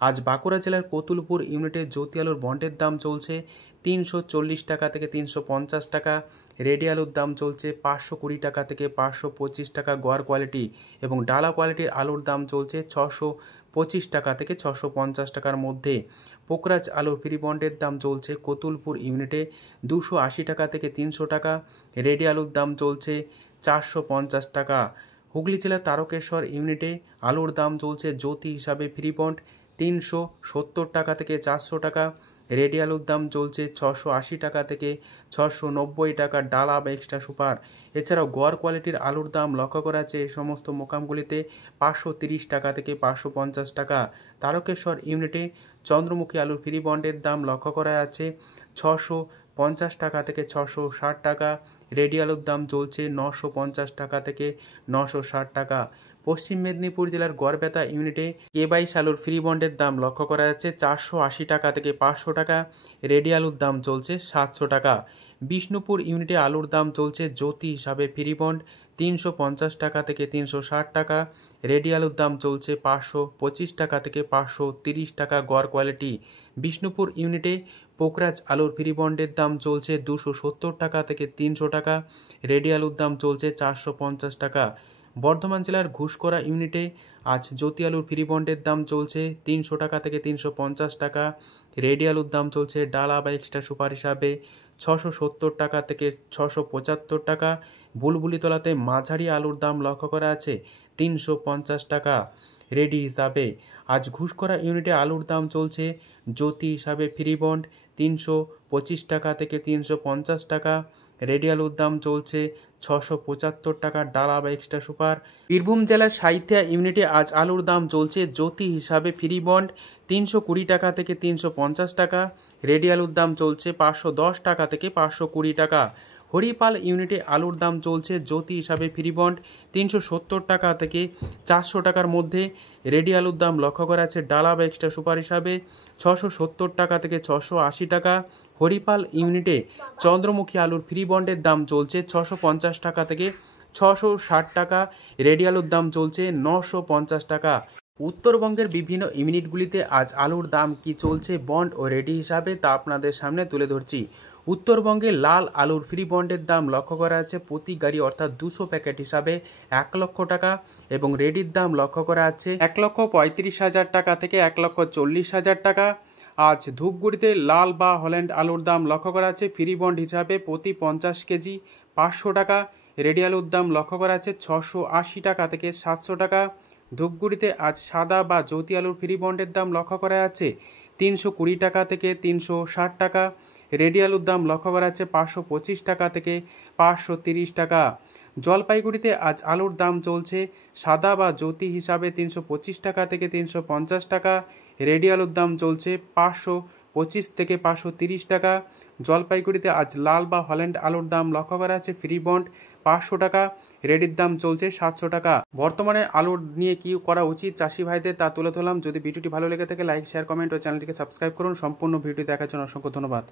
আজ বাঁকুড়া জেলার কতুলপুর ইউনিটে জ্যোতি আলুর বন্ডের দাম চলছে 340 টাকা থেকে 350 টাকা। রেডি আলুর দাম চলছে 520 টাকা থেকে 525 টাকা গড় কোয়ালিটি, এবং ডালা কোয়ালিটির আলুর দাম চলছে 625 টাকা থেকে 650 টাকার মধ্যে। পোকরাজ আলুর ফ্রি বন্ডের দাম চলছে কতুলপুর ইউনিটে 280 টাকা থেকে 300 টাকা। রেডি আলুর দাম চলছে 450 টাকা। হুগলি জেলার তারকেশ্বর ইউনিটে আলুর দাম চলছে জ্যোতি হিসাবে ফ্রি বন্ড 370 টাকা থেকে 400 টাকা। রেডি আলুর দাম চলছে 680 টাকা থেকে 690 টাকা ডালা বা এক্সট্রা সুপার। এছাড়াও গড় কোয়ালিটির আলুর দাম লক্ষ্য করা যাচ্ছে এই সমস্ত মোকামগুলিতে 530 টাকা থেকে 550 টাকা। তারকেশ্বর ইউনিটে চন্দ্রমুখী আলুর ফ্রি বন্ডের দাম লক্ষ্য করা যাচ্ছে 650 টাকা থেকে 660 টাকা। রেডি আলুর দাম চলছে 950 টাকা থেকে 960 টাকা। পশ্চিম মেদিনীপুর জেলার গড়বেতা ইউনিটে কে22 আলুর ফ্রি বন্ডের দাম লক্ষ্য করা যাচ্ছে 480 টাকা থেকে 500 টাকা। রেডি আলুর দাম চলছে 700 টাকা। বিষ্ণুপুর ইউনিটে আলুর দাম চলছে জ্যোতি হিসাবে ফ্রি বন্ড 350 টাকা থেকে 360 টাকা। রেডি আলুর দাম চলছে 525 টাকা থেকে 530 টাকা গড় কোয়ালিটি। বিষ্ণুপুর ইউনিটে পোকরাজ আলুর ফ্রি বন্ডের দাম চলছে 270 টাকা থেকে 300 টাকা। রেডি আলুর দাম চলছে 450 টাকা। বর্ধমান জেলার ঘুষকরা ইউনিটে আজ জ্যোতি আলুর ফ্রি বন্ডের দাম চলছে 300 টাকা থেকে 350 টাকা। রেডি আলুর দাম চলছে ডালা বা এক্সট্রা সুপার হিসাবে 670 টাকা থেকে 675 টাকা। বুলবুলিতলাতে মাঝারি আলুর দাম লক্ষ্য করা আছে 350 টাকা রেডি হিসাবে। আজ ঘুষকরা ইউনিটে আলুর দাম চলছে জ্যোতি হিসাবে ফ্রি বন্ড 325 টাকা থেকে 350 টাকা। রেডি আলুর দাম চলছে 675 টাকা ডালা বা এক্সট্রা সুপার। বীরভূম জেলার সাইথিয়া ইউনিটে আজ আলুর দাম চলছে জ্যোতি হিসাবে ফ্রি বন্ড 320 টাকা থেকে 350 টাকা। রেডি আলুর দাম চলছে 510 টাকা থেকে 520 টাকা। হরিপাল ইউনিটে আলুর দাম চলছে জ্যোতি হিসাবে ফ্রি বন্ড 370 টাকা থেকে 400 টাকার মধ্যে। রেডি আলুর দাম লক্ষ্য করা আছে ডালা বা এক্সট্রা সুপার হিসাবে 670 টাকা থেকে 680 টাকা। হরিপাল ইউনিটে চন্দ্রমুখী আলুর ফ্রি বন্ডের দাম চলছে 650 টাকা থেকে 660 টাকা। রেডি আলুর দাম চলছে 950 টাকা। উত্তরবঙ্গের বিভিন্ন ইউনিটগুলিতে আজ আলুর দাম কি চলছে বন্ড ও রেডি হিসাবে তা আপনাদের সামনে তুলে ধরছি। উত্তরবঙ্গে লাল আলুর ফ্রি বন্ডের দাম লক্ষ্য করা আছে প্রতি গাড়ি অর্থাৎ 200 প্যাকেট হিসাবে 1 লক্ষ টাকা, এবং রেডির দাম লক্ষ্য করা আছে 1,35,000 টাকা থেকে 1,40,000 টাকা। আজ ধূপগুড়িতে লাল বা হল্যান্ড আলুর দাম লক্ষ্য করা আছে ফ্রি বন্ড হিসাবে প্রতি 50 কেজি 500 টাকা। রেডি আলুর দাম লক্ষ্য করা আছে 680 টাকা থেকে 700 টাকা। ধূপগুড়িতে আজ সাদা বা জ্যোতি আলুর ফ্রি বন্ডের দাম লক্ষ্য করা আছে 320 টাকা থেকে 360 টাকা। রেডি আলুর দাম লক্ষ্য করা আছে 525 টাকা থেকে 530 টাকা। জলপাইগুড়িতে আজ আলুর দাম চলছে সাদা বা জ্যোতি হিসাবে 325 টাকা থেকে 350 টাকা। রেডি আলুর দাম চলছে 525 থেকে 530 টাকা। জলপাইগুড়িতে আজ লাল বা হল্যান্ড আলুর দাম লক্ষ্য করা আছে ফ্রি বন্ড 500 টাকা। রেডির দাম চলছে 700 টাকা। বর্তমানে আলুর নিয়ে কি করা উচিত চাষি ভাইদের তা তুলে ধরলাম। যদি ভিডিওটি ভালো লেগে থাকে লাইক, শেয়ার, কমেন্ট ও চ্যানেলটিকে সাবস্ক্রাইব করুন। সম্পূর্ণ ভিডিও দেখার জন্য অসংখ্য ধন্যবাদ।